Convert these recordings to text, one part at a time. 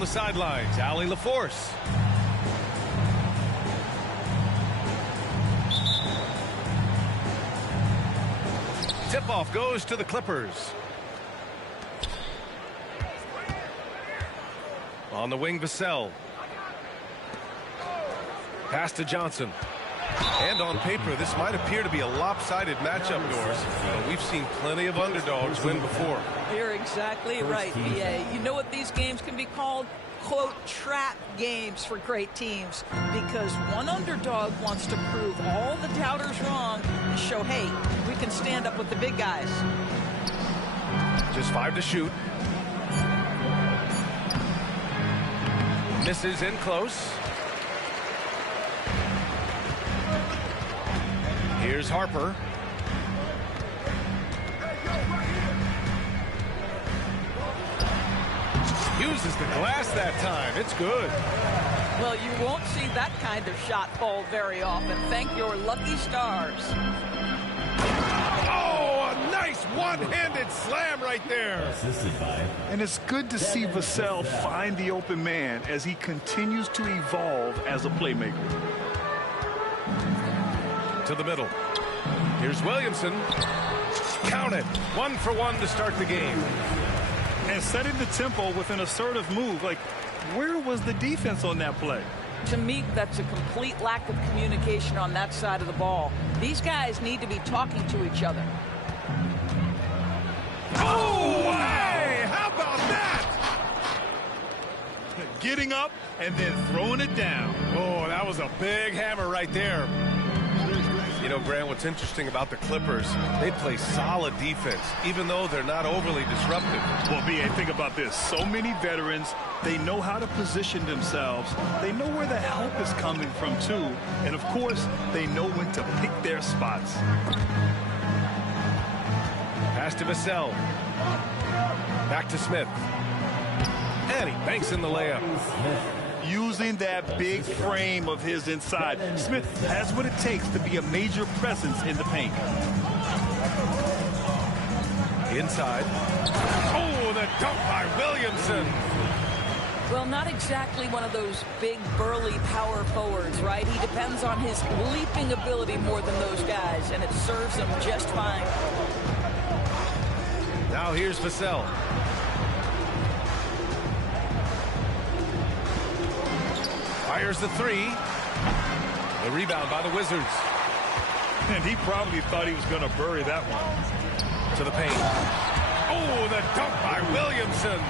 on the sidelines, Allie LaForce. Tip-off goes to the Clippers. On the wing, Vassell. Pass to Johnson. And on paper, this might appear to be a lopsided matchup, Doris. But we've seen plenty of underdogs win before. You're exactly right, B.A. You know what these games can be called? Quote, trap games for great teams. Because one underdog wants to prove all the doubters wrong and show, hey, we can stand up with the big guys. Just 5 to shoot. Misses in close. Here's Harper. Uses the glass that time. It's good. Well, you won't see that kind of shot fall very often. Thank your lucky stars. Oh, a nice one-handed slam right there. And it's good to see Vassell find the open man as he continues to evolve as a playmaker. To the middle. Here's Williamson. Count it. 1 for 1 to start the game. And setting the tempo with an assertive move. Like, where was the defense on that play? To me, that's a complete lack of communication on that side of the ball. These guys need to be talking to each other. Oh, hey! How about that? Getting up and then throwing it down. Oh, that was a big hammer right there. You know, Grant, what's interesting about the Clippers, they play solid defense, even though they're not overly disruptive. Well, B.A., think about this. So many veterans, they know how to position themselves. They know where the help is coming from, too. And, of course, they know when to pick their spots. Pass to Vassell. Back to Smith. And he banks in the layup. Using that big frame of his inside, Smith has what it takes to be a major presence in the paint. Inside. Oh, the dunk by Williamson. Well, not exactly one of those big, burly power forwards, right? He depends on his leaping ability more than those guys, and it serves him just fine. Now here's Vassell. Fires the 3. The rebound by the Wizards. And he probably thought he was going to bury that one. To the paint. Oh, the dunk by Williamson.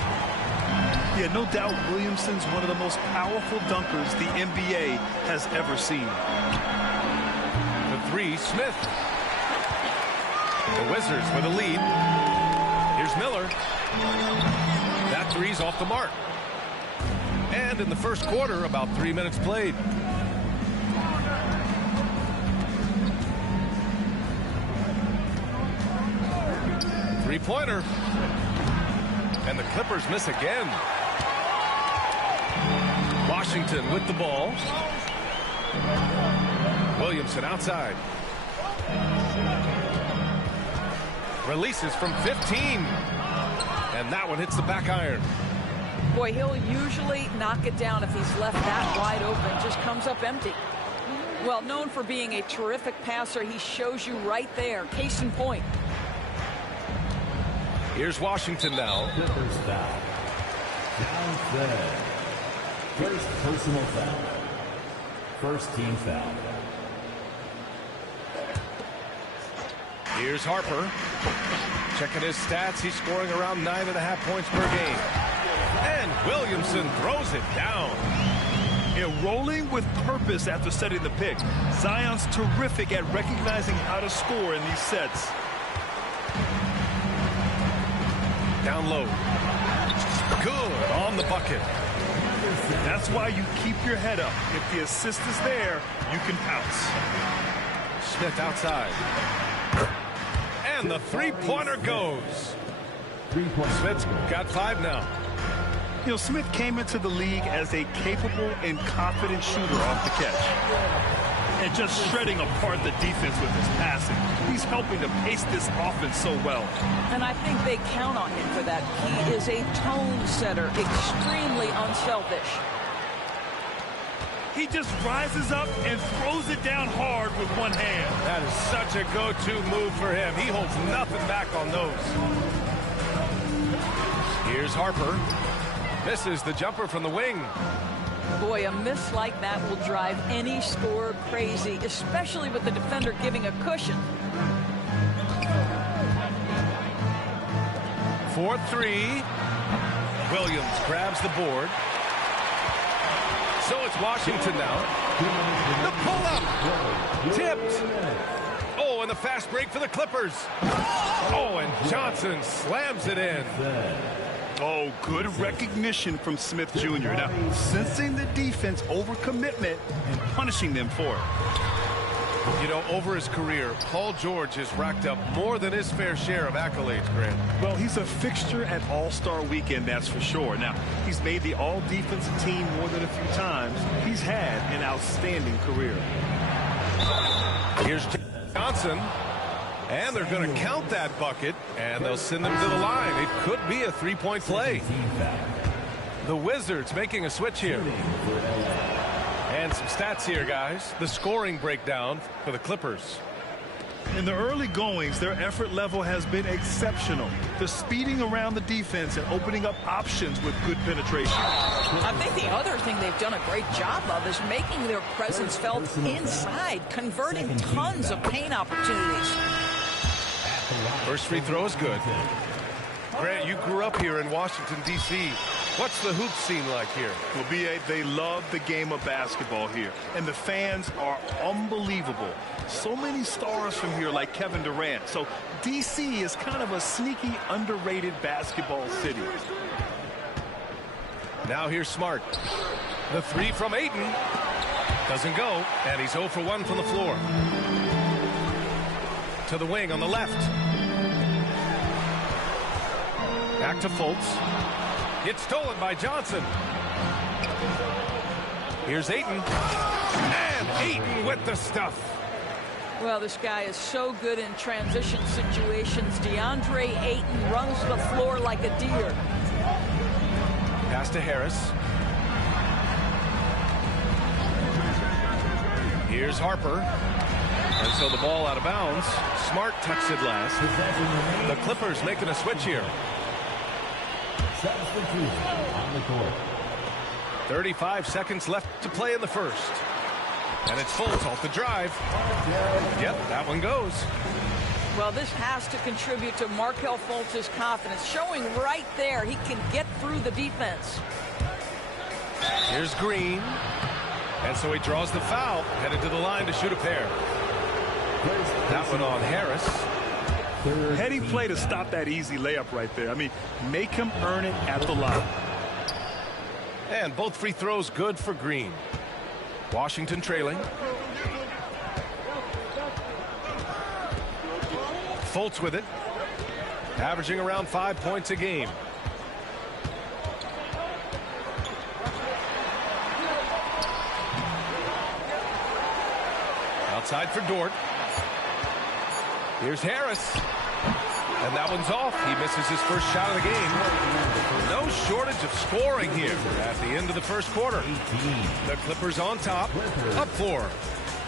Yeah, no doubt Williamson's one of the most powerful dunkers the NBA has ever seen. The 3, Smith. The Wizards with a lead. Here's Miller. That 3's off the mark. And in the first quarter, about 3 minutes played. Three-pointer. And the Clippers miss again. Washington with the ball. Williamson outside. Releases from 15. And that one hits the back iron. Boy, he'll usually knock it down if he's left that wide open. Just comes up empty. Well, known for being a terrific passer, he shows you right there. Case in point. Here's Washington now. Clippers foul. Downstairs. First personal foul. First team foul. Here's Harper. Checking his stats, he's scoring around 9.5 points per game. And Williamson throws it down. Yeah, rolling with purpose after setting the pick. Zion's terrific at recognizing how to score in these sets. Down low. Good on the bucket. That's why you keep your head up. If the assist is there, you can pounce. Smith outside. And the three-pointer goes. Smith's got 5 now. You know, Smith came into the league as a capable and confident shooter off the catch. and just shredding apart the defense with his passing. He's helping to pace this offense so well. And I think they count on him for that. He is a tone setter, extremely unselfish. He just rises up and throws it down hard with one hand. That is such a go-to move for him. He holds nothing back on those. Here's Harper. Misses the jumper from the wing. Boy, a miss like that will drive any scorer crazy, especially with the defender giving a cushion. 4-3. Williams grabs the board. So it's Washington now. The pull-up. Tipped. Oh, and the fast break for the Clippers. Oh, and Johnson slams it in. Oh, good recognition from Smith Jr. Now, sensing the defense overcommitment and punishing them for it. You know, over his career, Paul George has racked up more than his fair share of accolades, Grant. Well, he's a fixture at All-Star Weekend, that's for sure. Now, he's made the All-Defensive team more than a few times. He's had an outstanding career. Here's Johnson. And they're going to count that bucket, and they'll send them to the line. It could be a three-point play. The Wizards making a switch here. And some stats here, guys. The scoring breakdown for the Clippers. In the early goings, their effort level has been exceptional. They're speeding around the defense and opening up options with good penetration. I think the other thing they've done a great job of is making their presence felt inside, converting tons of paint opportunities. First free throw is good. Grant, you grew up here in Washington, D.C. What's the hoop scene like here? Well, B.A., they love the game of basketball here, and the fans are unbelievable. So many stars from here like Kevin Durant. So D.C. is kind of a sneaky, underrated basketball city. Now here's Smart. The three from Ayton. Doesn't go, and he's 0 for 1 from the floor. To the wing on the left. Back to Fultz. It's stolen by Johnson. Here's Ayton. And Ayton with the stuff. Well, this guy is so good in transition situations. DeAndre Ayton runs the floor like a deer. Pass to Harris. Here's Harper. And so the ball out of bounds. Smart touched it last. The Clippers making a switch here. On the court. 35 seconds left to play in the first. And it's Fultz off the drive. Yep, that one goes. Well, this has to contribute to Markelle Fultz's confidence. Showing right there he can get through the defense. Here's Green. And so he draws the foul. Headed to the line to shoot a pair. That one on Harris. Heady play to stop that easy layup right there. I mean, make him earn it at the line. And both free throws good for Green. Washington trailing. Fultz with it. Averaging around 5 points a game. Outside for Dort. Here's Harris. And that one's off. He misses his first shot of the game. No shortage of scoring here at the end of the first quarter. The Clippers on top. Up 4.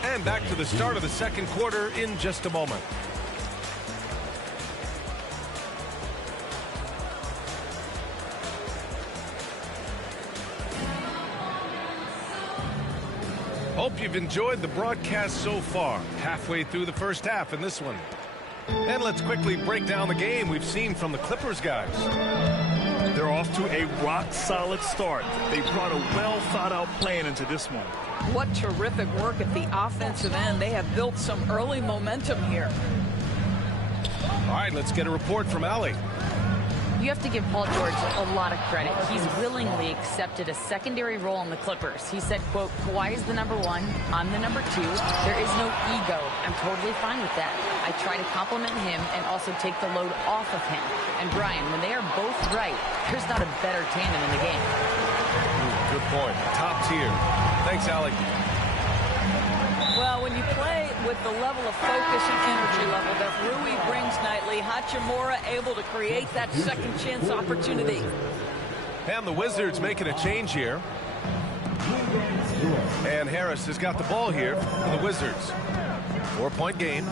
And back to the start of the second quarter in just a moment. Hope you've enjoyed the broadcast so far. Halfway through the first half in this one. And let's quickly break down the game we've seen from the Clippers guys. They're off to a rock-solid start. They brought a well-thought-out plan into this one. What terrific work at the offensive end. They have built some early momentum here. All right, let's get a report from Allie. You have to give Paul George a lot of credit. He's willingly accepted a secondary role in the Clippers. He said, quote, Kawhi is the number 1, I'm the number 2. There is no ego. I'm totally fine with that. I try to compliment him and also take the load off of him. And Brian, when they are both right, there's not a better tandem in the game. Good point. Top tier. Thanks, Allie. Well, when you play with the level of focus and energy level that Rui brings nightly, Hachimura able to create that second chance opportunity. And the Wizards making a change here. And Harris has got the ball here for the Wizards. 4-point game.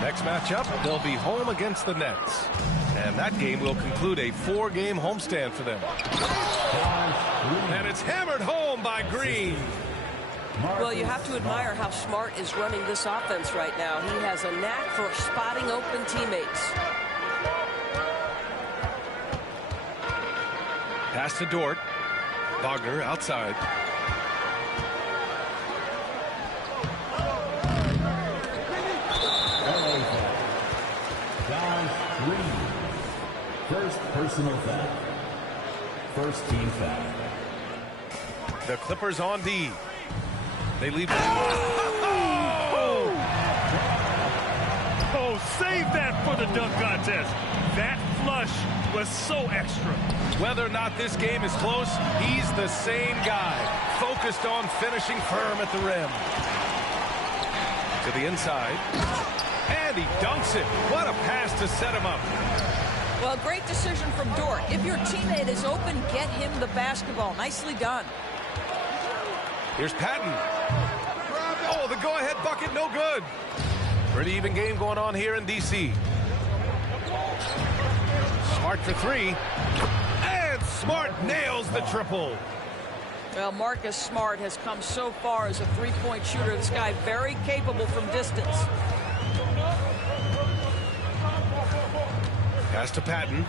Next matchup, they'll be home against the Nets. And that game will conclude a 4-game homestand for them. And it's hammered home by Green. Well, you have to admire how Smart is running this offense right now. He has a knack for spotting open teammates. Pass to Dort. Wagner outside. First personal foul. First team foul. The Clippers on D. They leave. Oh, save that for the dunk contest. That flush was so extra. Whether or not this game is close, he's the same guy, focused on finishing firm at the rim. To the inside. And he dunks it. What a pass to set him up. Well, great decision from Dort. If your teammate is open, get him the basketball. Nicely done. Here's Patton. Oh, the go-ahead bucket, no good. Pretty even game going on here in D.C. Smart for three. And Smart nails the triple. Well, Marcus Smart has come so far as a three-point shooter. This guy very capable from distance. Pass to Patton.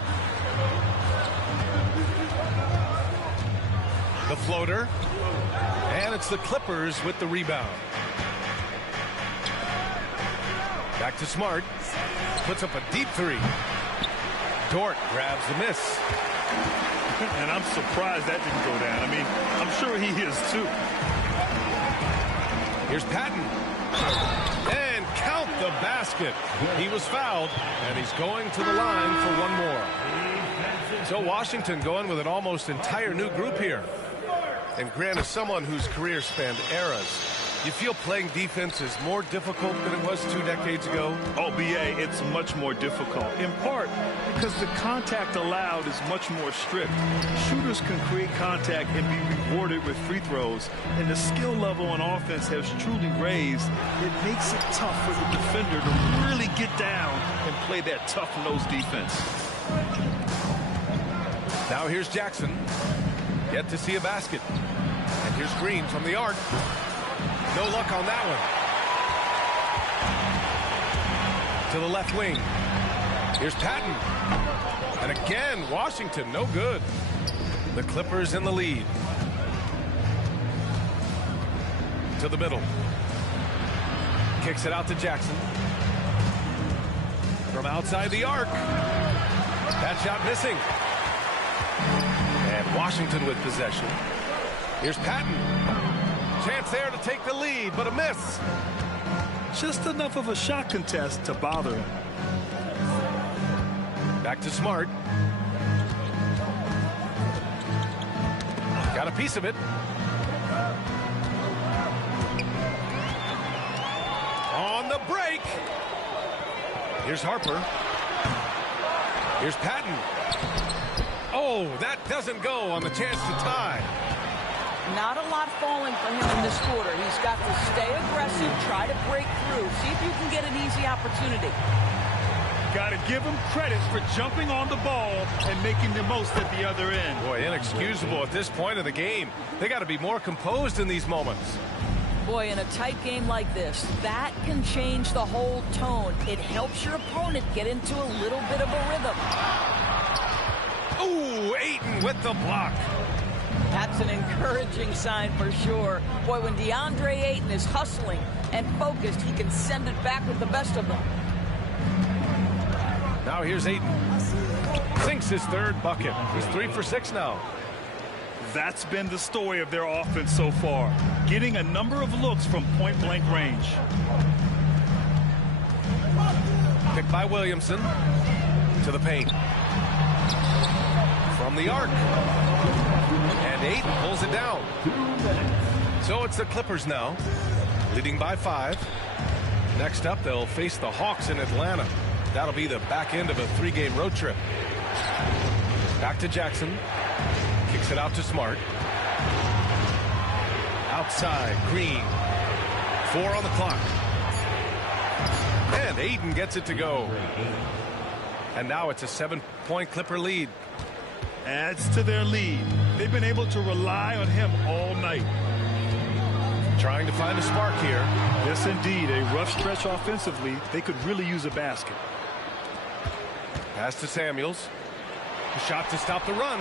The floater. And it's the Clippers with the rebound. Back to Smart. Puts up a deep three. Dort grabs the miss. And I'm surprised that didn't go down. I mean, I'm sure he is too. Here's Patton. And count the basket. He was fouled, and he's going to the line for one more. So Washington going with an almost entire new group here. And Grant, as someone whose career spanned eras, you feel playing defense is more difficult than it was 2 decades ago? Oh, B.A., it's much more difficult, in part because the contact allowed is much more strict. Shooters can create contact and be rewarded with free throws, and the skill level on offense has truly raised. It makes it tough for the defender to really get down and play that tough-nosed defense. Now here's Jackson. Yet to see a basket. And here's Green from the arc. No luck on that one. To the left wing. Here's Patton. And again, Washington, no good. The Clippers in the lead. To the middle. Kicks it out to Jackson. From outside the arc. That shot missing. And Washington with possession. Here's Patton. Chance there to take the lead, but a miss. Just enough of a shot contest to bother him. Back to Smart. Got a piece of it. On the break. Here's Harper. Here's Patton. Oh, that doesn't go on the chance to tie. Not a lot falling for him in this quarter. He's got to stay aggressive, try to break through, see if you can get an easy opportunity. Got to give him credit for jumping on the ball and making the most at the other end. Boy, inexcusable at this point of the game. They got to be more composed in these moments. Boy, in a tight game like this, that can change the whole tone. It helps your opponent get into a little bit of a rhythm. Ooh, Ayton with the block. That's an encouraging sign for sure. Boy, when DeAndre Ayton is hustling and focused, he can send it back with the best of them. Now here's Ayton. Sinks his third bucket. He's 3 for 6 now. That's been the story of their offense so far. Getting a number of looks from point-blank range. Picked by Williamson. To the paint. From the arc. And Ayton pulls it down. So it's the Clippers now, leading by 5. Next up, they'll face the Hawks in Atlanta. That'll be the back end of a 3-game road trip. Back to Jackson. Kicks it out to Smart. Outside, Green. 4 on the clock. And Ayton gets it to go. And now it's a 7-point Clipper lead. Adds to their lead. They've been able to rely on him all night. Trying to find a spark here. Yes, indeed. A rough stretch offensively. They could really use a basket. Pass to Samuels. A shot to stop the run.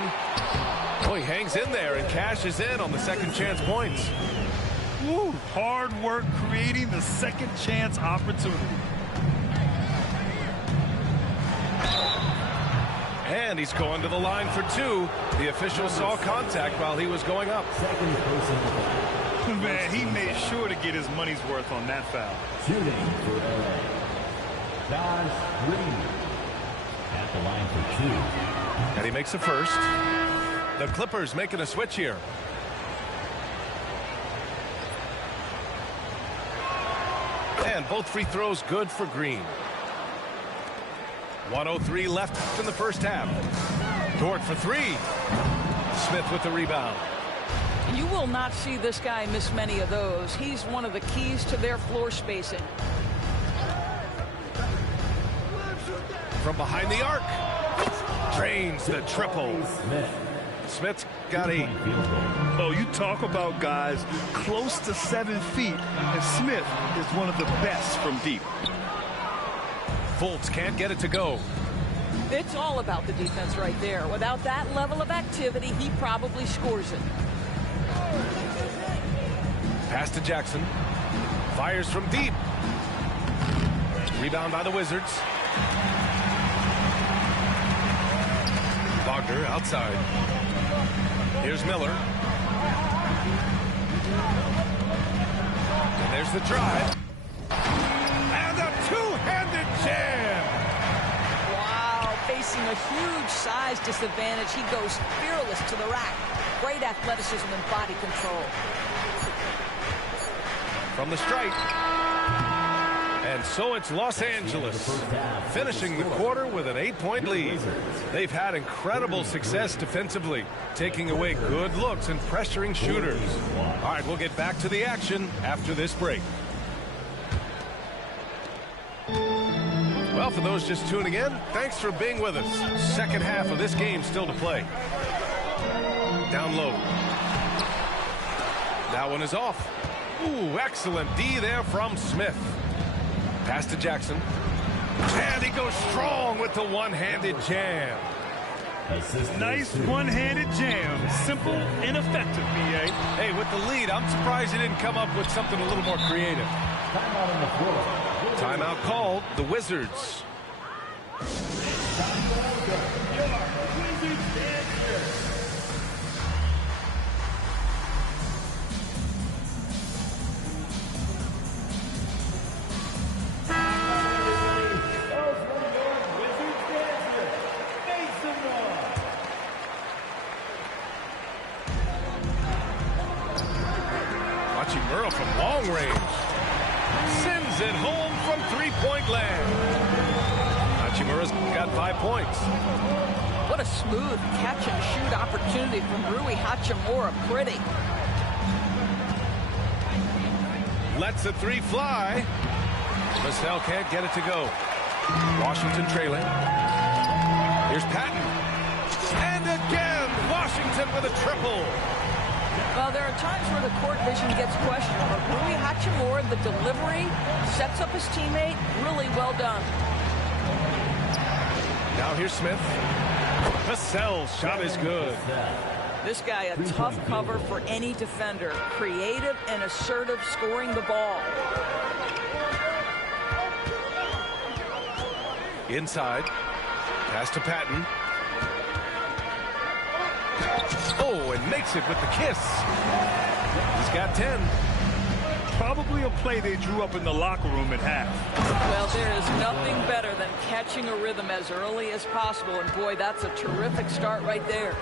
Oh, he hangs in there and cashes in on the second chance points. Woo, hard work creating the second chance opportunity. And he's going to the line for 2. The official saw contact while he was going up. Man, he made sure to get his money's worth on that foul. Shooting for LA. Josh Green at the line for 2. And he makes the first. The Clippers making a switch here. And both free throws good for Green. 1:03 left in the first half. Dort for 3. Smith with the rebound. You will not see this guy miss many of those. He's one of the keys to their floor spacing. From behind the arc. Drains the triple. Smith's got 8. Oh, you talk about guys close to 7 feet, and Smith is one of the best from deep. Fultz can't get it to go. It's all about the defense right there. Without that level of activity, he probably scores it. Pass to Jackson. Fires from deep. Rebound by the Wizards. Wagner outside. Here's Miller. And there's the drive. And a two-handed jam. Wow, facing a huge size disadvantage, he goes fearless to the rack. Great athleticism and body control. From the stripe. And so it's Los Angeles finishing the quarter with an 8-point lead. They've had incredible success defensively, taking away good looks and pressuring shooters. All right, we'll get back to the action after this break. Well, for those just tuning in, thanks for being with us. Second half of this game still to play. Down low. That one is off. Ooh, excellent D there from Smith. Pass to Jackson. And he goes strong with the one-handed jam. Nice one-handed jam. Simple and effective, B.A. Hey, with the lead, I'm surprised he didn't come up with something a little more creative. Timeout on the floor. Timeout called. The Wizards. Hachimura from long range. Sends it home from three-point land. Hachimura's got 5 points. What a smooth catch-and-shoot opportunity from Rui Hachimura. Pretty. Lets the 3 fly. Vassell can't get it to go. Washington trailing. Here's Patton. And again, Washington with a triple. Well, there are times where the court vision gets questioned, but Rui Hachimura, the delivery, sets up his teammate. Really well done. Now here's Smith. Vassell's shot is good. This guy, a tough cover for any defender. Creative and assertive scoring the ball. Inside. Pass to Patton. Oh, and makes it with the kiss. He's got 10. Probably a play they drew up in the locker room at half. Well, there is nothing better than catching a rhythm as early as possible. And boy, that's a terrific start right there.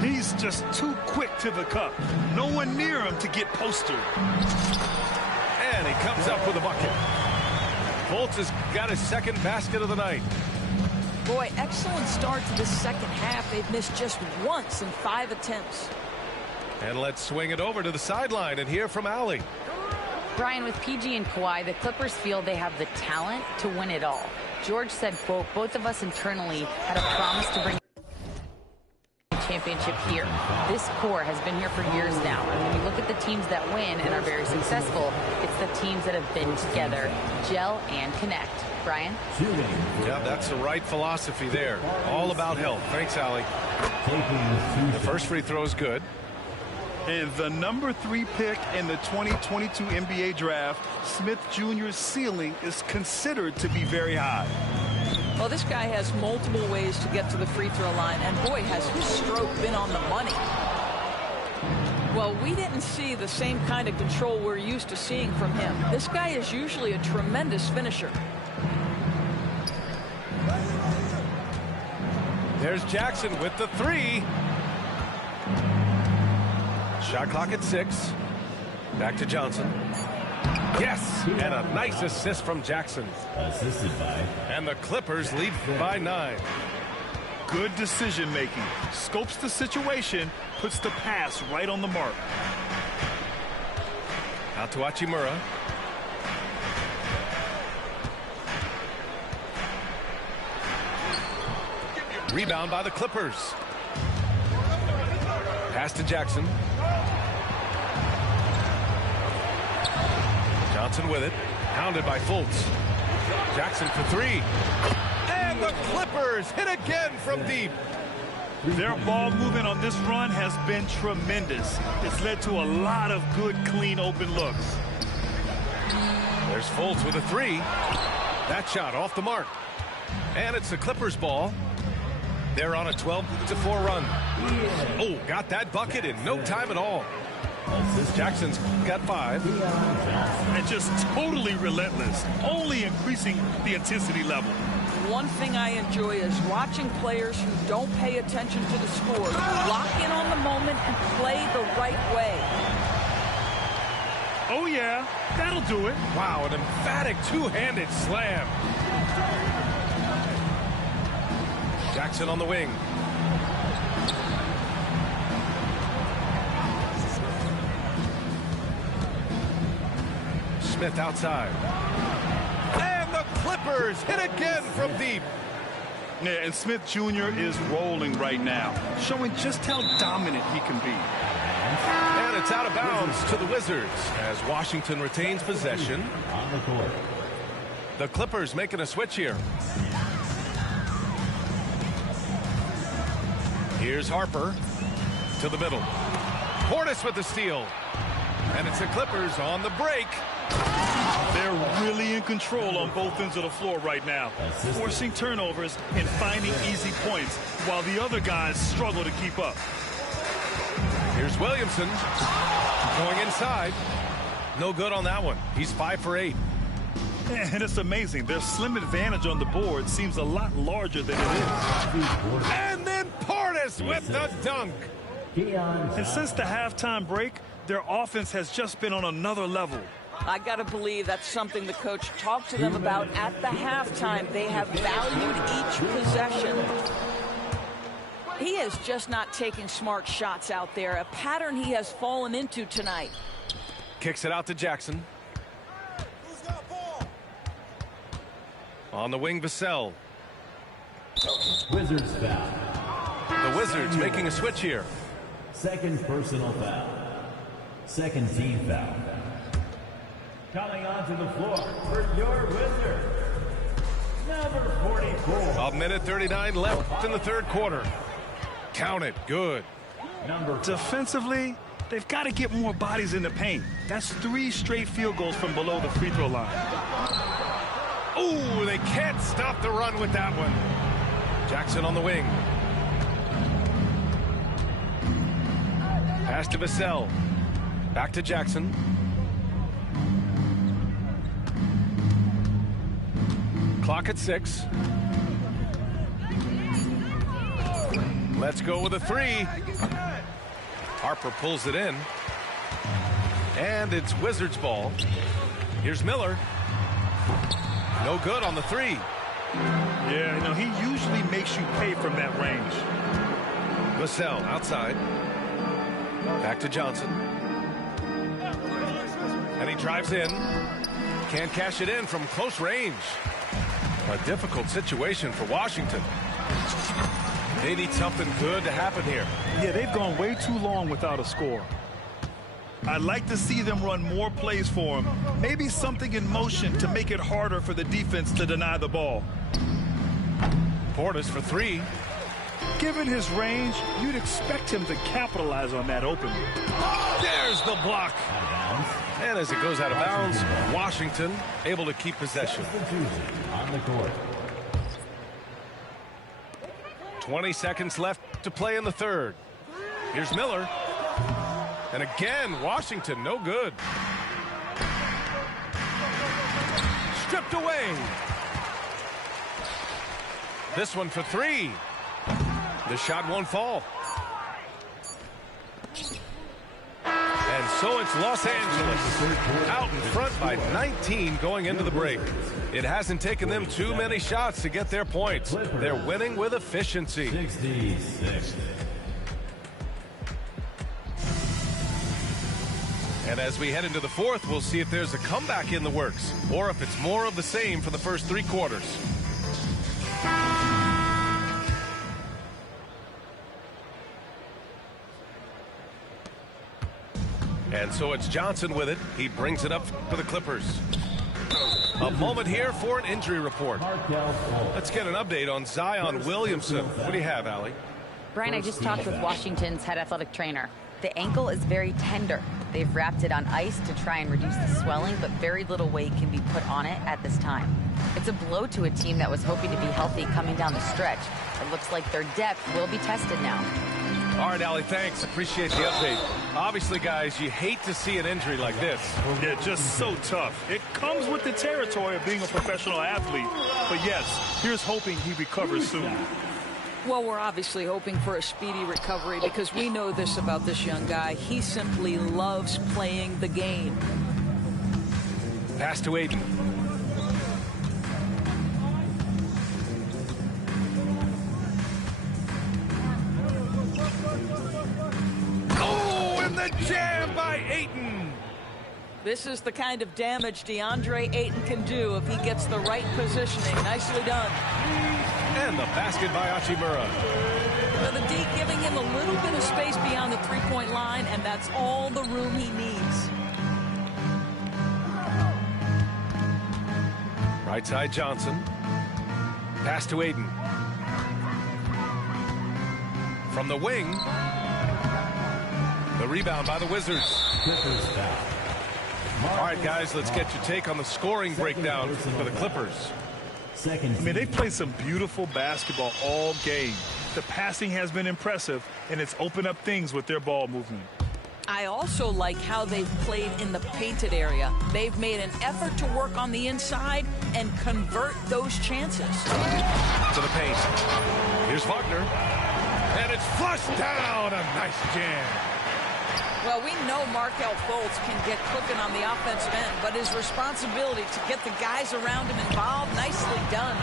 He's just too quick to the cup. No one near him to get postered. And he comes up with a bucket. Fultz has got his second basket of the night. Boy, excellent start to this second half. They've missed just once in 5 attempts. And let's swing it over to the sideline and hear from Allie. Brian, with PG and Kawhi, the Clippers feel they have the talent to win it all. George said, quote, both of us internally had a promise to bring championship here. This core has been here for years now. And when you look at the teams that win and are very successful, it's the teams that have been together, gel and connect. Brian? Yeah, that's the right philosophy there. All about health. Thanks, Allie. The first free throw is good. And the number 3 pick in the 2022 NBA draft, Smith Jr.'s ceiling is considered to be very high. Well, this guy has multiple ways to get to the free throw line, and boy, has his stroke been on the money. Well, we didn't see the same kind of control we're used to seeing from him. This guy is usually a tremendous finisher. There's Jackson with the 3. Shot clock at 6. Back to Johnson. Yes, and a nice assist from Jackson. Assisted by. And the Clippers lead by 9. Good decision making. Scopes the situation, puts the pass right on the mark. Out to Hachimura. Rebound by the Clippers. Pass to Jackson. Johnson with it. Pounded by Fultz. Jackson for 3. And the Clippers hit again from deep. Their ball movement on this run has been tremendous. It's led to a lot of good, clean, open looks. There's Fultz with a 3. That shot off the mark. And it's the Clippers ball. They're on a 12-4 run. Oh, got that bucket in no time at all. Jackson's got 5. And just totally relentless, only increasing the intensity level. One thing I enjoy is watching players who don't pay attention to the score lock in on the moment and play the right way. Oh, yeah, that'll do it. Wow, an emphatic two-handed slam. Jackson on the wing. Smith outside. And the Clippers hit again from deep. Yeah, and Smith Jr. is rolling right now, showing just how dominant he can be. And it's out of bounds to the Wizards as Washington retains possession. On the court. The Clippers making a switch here. Here's Harper to the middle. Portis with the steal. And it's the Clippers on the break. They're really in control on both ends of the floor right now, forcing turnovers and finding easy points while the other guys struggle to keep up. Here's Williamson going inside. No good on that one. He's 5 for 8. And it's amazing. Their slim advantage on the board seems a lot larger than it is. And then Portis with the dunk. And since the halftime break, their offense has just been on another level. I got to believe that's something the coach talked to them about at the halftime. They have valued each possession. He is just not taking smart shots out there, a pattern he has fallen into tonight. Kicks it out to Jackson. On the wing, Vassell. Wizards foul. The Wizards making a switch here. Second personal foul. Second team foul. Coming onto the floor for your Wizards, number 44. A minute 39 left in the third quarter. Count it. Good. Defensively, they've got to get more bodies in the paint. That's 3 straight field goals from below the free throw line. Ooh, they can't stop the run with that one. Jackson on the wing. Pass to Vassell. Back to Jackson. Clock at 6. Let's go with a three. Harper pulls it in. And it's Wizards ball. Here's Miller. No good on the three. Yeah, you know, he usually makes you pay from that range. Vassell outside. Back to Johnson. And he drives in. Can't cash it in from close range. A difficult situation for Washington. They need something good to happen here. Yeah, they've gone way too long without a score. I'd like to see them run more plays for him. Maybe something in motion to make it harder for the defense to deny the ball. Portis for three. Given his range, you'd expect him to capitalize on that opening. There's the block. And as it goes out of bounds, Washington able to keep possession. On the court. 20 seconds left to play in the third. Here's Miller. And again, Washington, no good. Stripped away. This one for three. The shot won't fall. And so it's Los Angeles out in front by 19 going into the break. It hasn't taken them too many shots to get their points. They're winning with efficiency. 66. And as we head into the fourth, we'll see if there's a comeback in the works or if it's more of the same for the first three quarters. And so it's Johnson with it. He brings it up for the Clippers. A moment here for an injury report. Let's get an update on Zion Williamson. What do you have, Allie? Brian, I just talked with Washington's head athletic trainer. The ankle is very tender. They've wrapped it on ice to try and reduce the swelling, but very little weight can be put on it at this time. It's a blow to a team that was hoping to be healthy coming down the stretch. It looks like their depth will be tested now. All right, Allie, thanks. Appreciate the update. Obviously, guys, you hate to see an injury like this. Yeah, just so tough. It comes with the territory of being a professional athlete. But yes, here's hoping he recovers soon. Well, we're obviously hoping for a speedy recovery because we know this about this young guy. He simply loves playing the game. Pass to Ayton. Oh, and the jam by Ayton. This is the kind of damage DeAndre Ayton can do if he gets the right positioning. Nicely done. And the basket by Hachimura. So the D giving him a little bit of space beyond the three-point line, and that's all the room he needs. Right side Johnson. Pass to Ayton. From the wing. The rebound by the Wizards. All right, guys, let's get your take on the scoring breakdown for the Clippers. I mean, they've played some beautiful basketball all game. The passing has been impressive, and it's opened up things with their ball movement. I also like how they've played in the painted area. They've made an effort to work on the inside and convert those chances. To the paint. Here's Wagner. And it's flushed down. A nice jam. Well, we know Markelle Fultz can get cooking on the offensive end, but his responsibility to get the guys around him involved, nicely done.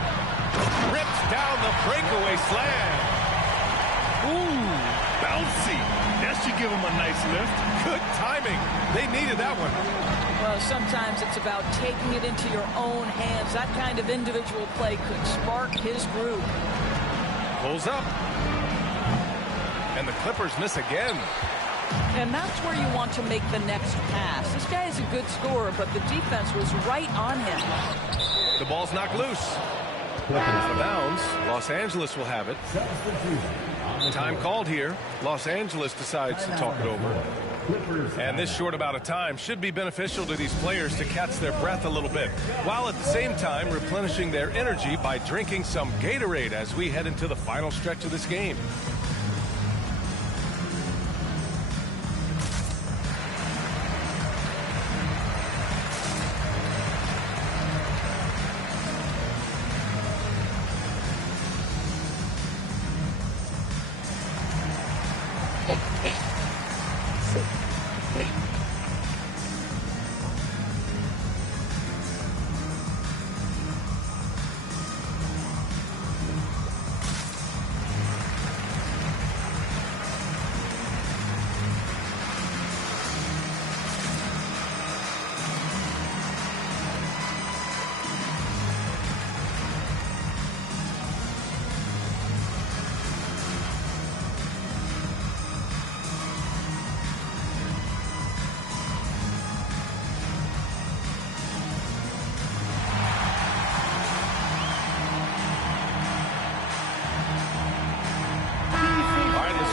Rips down the breakaway slam. Ooh, bouncy. That should give him a nice lift. Good timing. They needed that one. Well, sometimes it's about taking it into your own hands. That kind of individual play could spark his groove. Pulls up. And the Clippers miss again. And that's where you want to make the next pass. This guy is a good scorer, but the defense was right on him. The ball's knocked loose. Out of bounds. Los Angeles will have it. Time called here. Los Angeles decides to talk it over. And this short amount of time should be beneficial to these players to catch their breath a little bit, while at the same time replenishing their energy by drinking some Gatorade as we head into the final stretch of this game.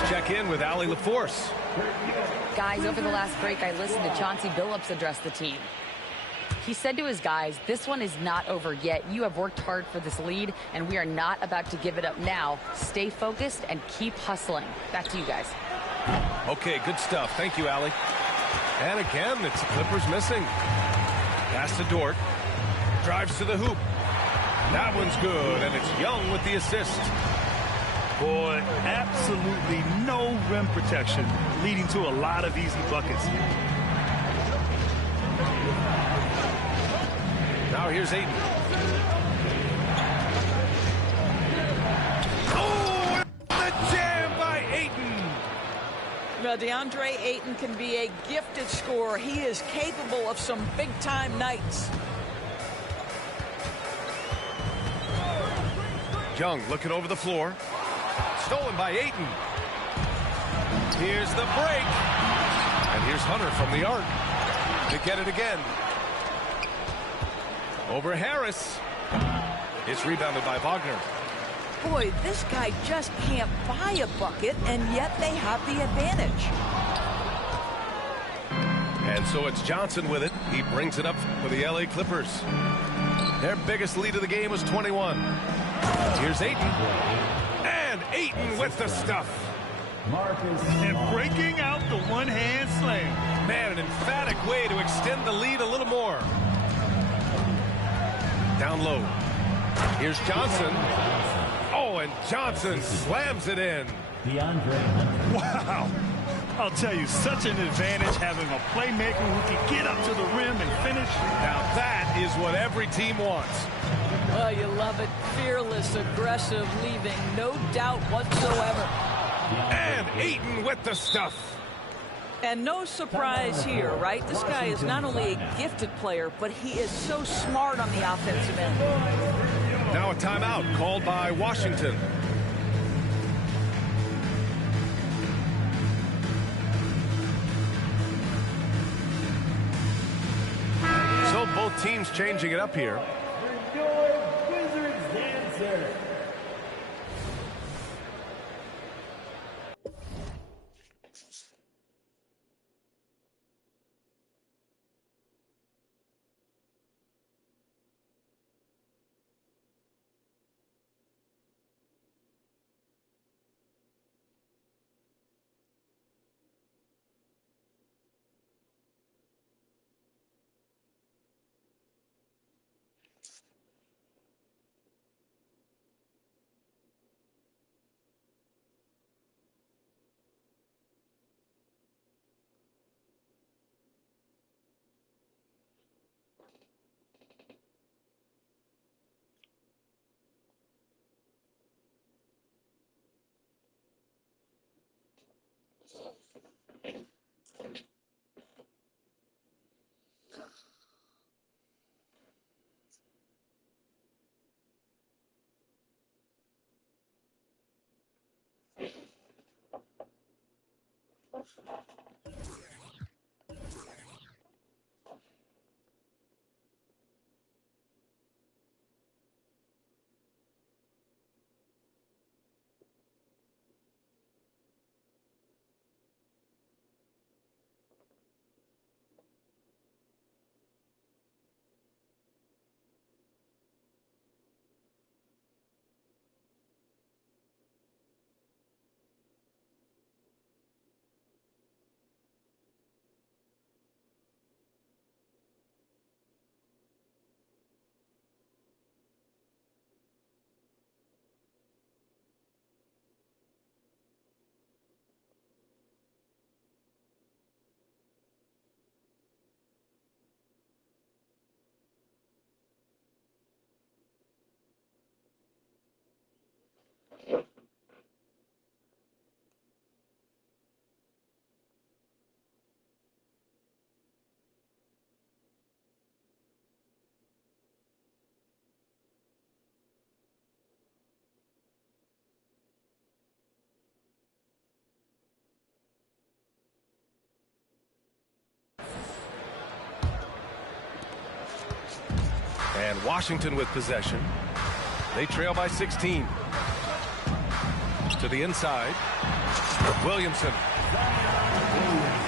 Check in with Allie LaForce. Guys, over the last break, I listened to Chauncey Billups address the team. He said to his guys, this one is not over yet. You have worked hard for this lead, and we are not about to give it up now. Stay focused and keep hustling. Back to you guys. Okay, good stuff. Thank you, Allie. And again, it's the Clippers missing. Pass to Dort. Drives to the hoop. That one's good, and it's Young with the assist. Boy, absolutely no rim protection, leading to a lot of easy buckets here. Now here's Ayton. Oh, the jam by Ayton. Now, DeAndre Ayton can be a gifted scorer. He is capable of some big-time nights. Young looking over the floor. Stolen by Ayton. Here's the break. And here's Hunter from the arc to get it again. Over Harris. It's rebounded by Wagner. Boy, this guy just can't buy a bucket, and yet they have the advantage. And so it's Johnson with it. He brings it up for the LA Clippers. Their biggest lead of the game was 21. Here's Ayton. And Ayton with the stuff. And breaking out the one-hand slam. Man, an emphatic way to extend the lead a little more. Down low. Here's Johnson. Oh, and Johnson slams it in. Wow. I'll tell you, such an advantage having a playmaker who can get up to the rim and finish. Now that is what every team wants. Oh, you love it. Fearless, aggressive, leaving no doubt whatsoever. And Ayton with the stuff. And no surprise here, right? This guy is not only a gifted player, but he is so smart on the offensive end. Now a timeout called by Washington. So both teams changing it up here. Wizards answer. And Washington with possession. They trail by 16. To the inside. Williamson.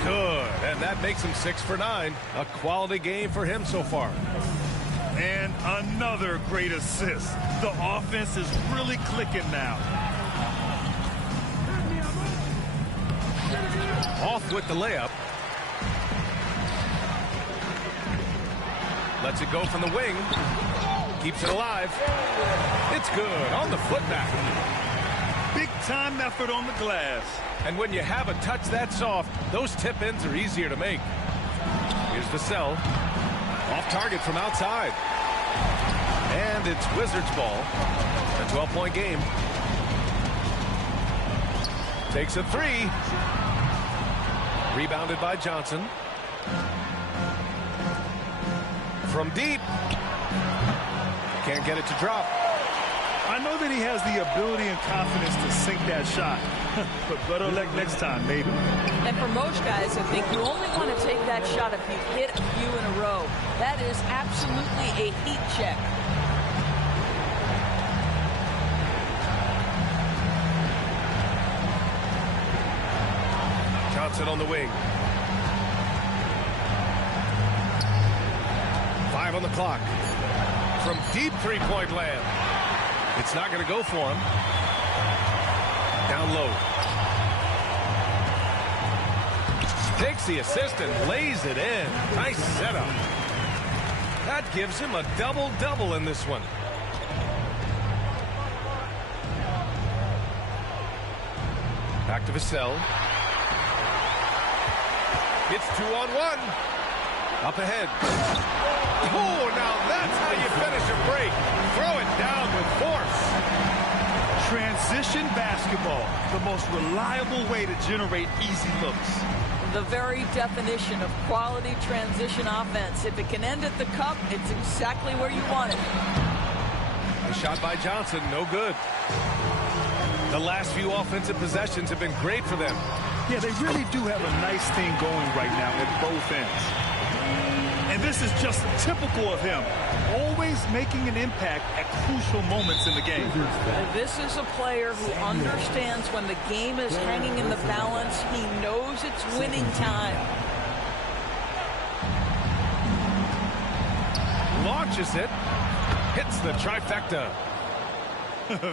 Good. And that makes him 6 for 9. A quality game for him so far. And another great assist. The offense is really clicking now. Off with the layup. Lets it go from the wing. Keeps it alive. It's good on the footback. Big time effort on the glass. And when you have a touch that soft, those tip-ins are easier to make. Here's Vassell. Off target from outside. And it's Wizards ball. A 12-point game. Takes a 3. Rebounded by Johnson. From deep. Can't get it to drop. I know that he has the ability and confidence to sink that shot. But better luck next time, maybe. And for most guys, I think you only want to take that shot if you've hit a few in a row. That is absolutely a heat check. Johnson on the wing. 5 on the clock. From deep three-point land. It's not going to go for him. Down low. Takes the assist and lays it in. Nice setup. That gives him a double-double in this one. Back to Vassell. It's 2-on-1. Up ahead. Oh, now that's how you finish a break. Throw it down with force. Transition basketball, the most reliable way to generate easy looks. The very definition of quality transition offense. If it can end at the cup, it's exactly where you want it. The shot by Johnson, no good. The last few offensive possessions have been great for them. Yeah, they really do have a nice thing going right now at both ends. And this is just typical of him, always making an impact at crucial moments in the game. And this is a player who understands when the game is hanging in the balance. He knows it's winning time. Launches it, hits the trifecta.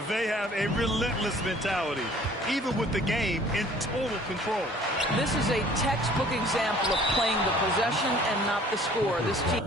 They have a relentless mentality, even with the game in total control. This is a textbook example of playing the possession and not the score. This team